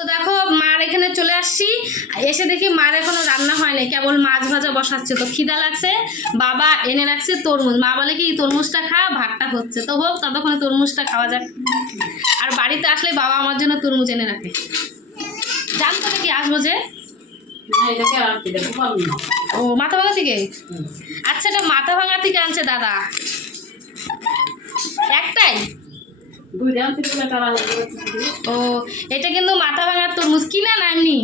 তো দেখো মার এখানে চলে আসছি। এসে দেখি মার এখনও রান্না হয়নি কেবল মাছ ভাজা বসাচ্ছে। তো খিদা লাগছে বাবা এনে রাখছে তরমুজ। মা বলে কি তরমুজটা খা ভাতটা হচ্ছে। তো হোক ততক্ষণে তরমুজটা খাওয়া যাক। আর বাড়িতে আসলে বাবা আমার জন্য তরমুজ এনে রাখে। জানতো নাকি আসব যে? না ও মাথা ভাঙা থেকে? আচ্ছা এটা মাথা ভাঙা থেকে আনছে দাদা। একটাই? ও, এটা কিন্তু মাথা ভাঙার তরমুজ কিনা না এমনি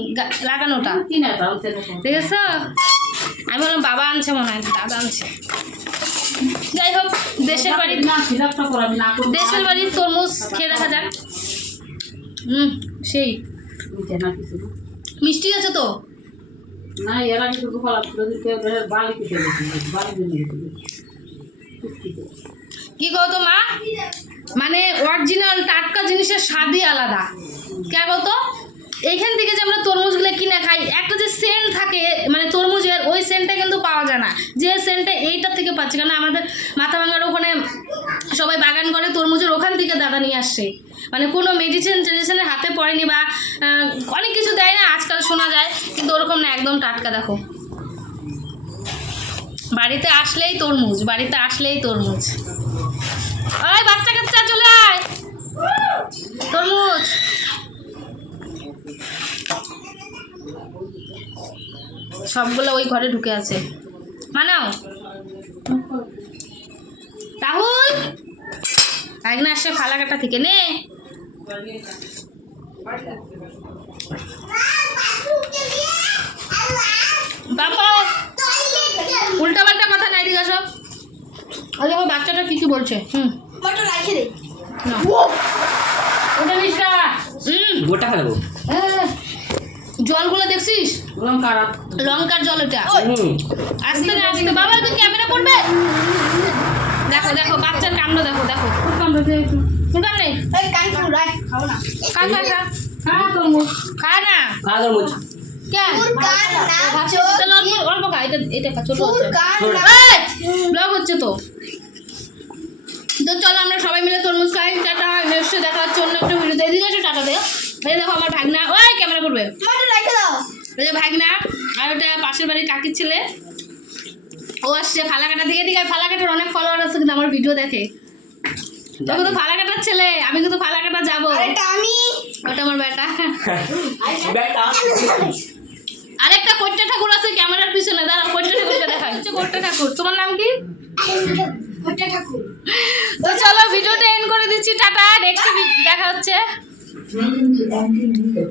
লাগানোটা? দেখেছ? আমি বললাম, বাবা আনছে মনে হয়, দাদা আনছে। যাই হোক, দেশের বাড়ি না সিরাপটা না দেশের বাড়ির তরমুজ খেয়ে দেখা যাক। হুম, সেই। মিষ্টি আছে তো? কি কও তো মা? মানে অরিজিনাল টাটকা জিনিসের স্বাদই আলাদা। কে তো এইখান থেকে যে আমরা তরমুজগুলো কিনে খাই, একটা যে সেন্ট থাকে মানে তরমুজের, ওই সেন্টটা কিন্তু পাওয়া যায় না। যে সেন্টটা এইটার থেকে পাচ্ছি কারণ আমাদের মাথা ভাঙার ওখানে সবাই বাগান করে, তরমুজের ওখান থেকে দাদা নিয়ে আসছে মানে কোনো মেডিসিন টেডিসিনের হাতে পড়েনি বা অনেক কিছু দেয় না, আজকাল শোনা যায়, কিন্তু ওরকম না, একদম টাটকা, দেখো। বাড়িতে আসলেই তরমুজ, বাড়িতে আসলেই তরমুজ ওই বাচ্চা কাচ্চা চলে আয় তরমুজ সবগুলো ওই ঘরে ঢুকে আছে। মানাও। রাহুল! একদিন আসছে ফালাকাটা থেকে নে। বাবা! উল্টা পাল্টা কথা নাই দিঘা সব আর দেখো বাচ্চাটা কি কি বলছে? হুম। না। ওটা নিস না। হুম। গোটা খাব আহ, জলগুলো দেখছিস? খারাপ লঙ্কার জল এটা আসতে না আসতে। বাবা তুই ক্যামেরা করবে দেখো দেখো বাচ্চার কাণ্ড দেখো দেখো। খা খা তরমুজ খা না। তরমুজ অল্প অল্প খা। এটা এটা খা ছোট ব্লগ হচ্ছে তো। তো চলো আমরা সবাই মিলে তরমুজ খাই। টাটা নেক্সট দেখা হচ্ছে অন্য একটা ভিডিওতে এদিকে আসো টাটা দেও এই দেখো আমার ভাগনা ওই ক্যামেরা করবে। ওই যে ভাগনা আর ওটা পাশের বাড়ির কাকির ছেলে। ও আসছে ফালাকাটা থেকে দিকে ফালাকাটার অনেক ফলোয়ার আছে কিন্তু আমার ভিডিও দেখে। তো কিন্তু ফালাকাটার ছেলে আমি কিন্তু ফালাকাটা যাব। ওটা আমার বেটা। আরেকটা কৈট্টা ঠাকুর আছে ক্যামেরার পিছনে দাঁড়া কৈট্টা ঠাকুরকে দেখাই। হচ্ছে কৈট্টা ঠাকুর। তোমার নাম কি? তো চলো ভিডিওটা এন্ড করে দিচ্ছি টাটা নেক্সট দেখা হচ্ছে। William to Anthony Miller.